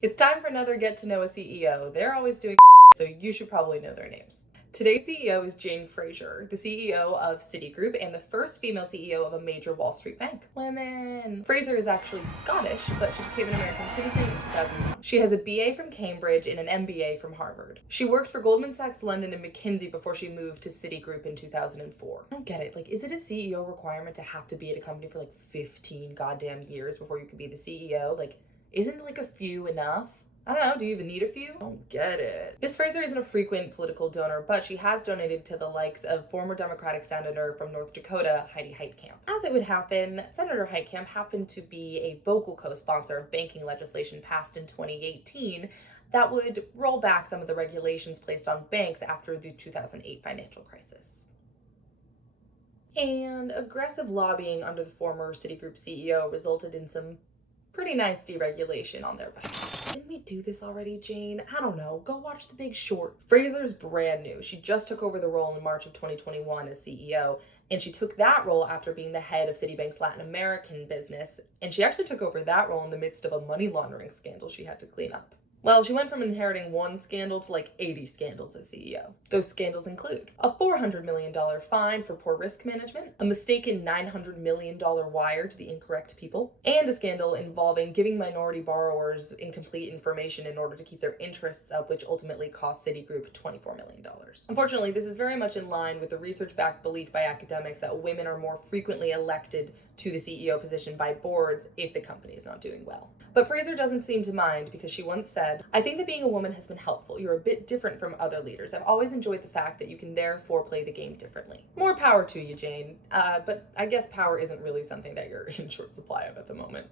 It's time for another Get to Know a CEO. They're always doing so you should probably know their names. Today's CEO is Jane Fraser, the CEO of Citigroup and the first female CEO of a major Wall Street bank. Women! Fraser is actually Scottish, but she became an American citizen in 2001. She has a BA from Cambridge and an MBA from Harvard. She worked for Goldman Sachs London and McKinsey before she moved to Citigroup in 2004. I don't get it. Is it a CEO requirement to have to be at a company for 15 goddamn years before you can be the CEO? Isn't a few enough? I don't know, do you even need a few? I don't get it. Ms. Fraser isn't a frequent political donor, but she has donated to the likes of former Democratic Senator from North Dakota, Heitcamp. As it would happen, Senator Heitcamp happened to be a vocal co-sponsor of banking legislation passed in 2018 that would roll back some of the regulations placed on banks after the 2008 financial crisis. And aggressive lobbying under the former Citigroup CEO resulted in some pretty nice deregulation on their behalf. Didn't we do this already, Jane? I don't know. Go watch The Big Short. Fraser's brand new. She just took over the role in March of 2021 as CEO, and she took that role after being the head of Citibank's Latin American business, and she actually took over that role in the midst of a money laundering scandal she had to clean up. Well, she went from inheriting one scandal to 80 scandals as CEO. Those scandals include a $400 million fine for poor risk management, a mistaken $900 million wire to the incorrect people, and a scandal involving giving minority borrowers incomplete information in order to keep their interests up, which ultimately cost Citigroup $24 million. Unfortunately, this is very much in line with the research-backed belief by academics that women are more frequently elected to the CEO position by boards if the company is not doing well. But Fraser doesn't seem to mind because she once said, "I think that being a woman has been helpful. You're a bit different from other leaders. I've always enjoyed the fact that you can therefore play the game differently." More power to you, Jane. But I guess power isn't really something that you're in short supply of at the moment.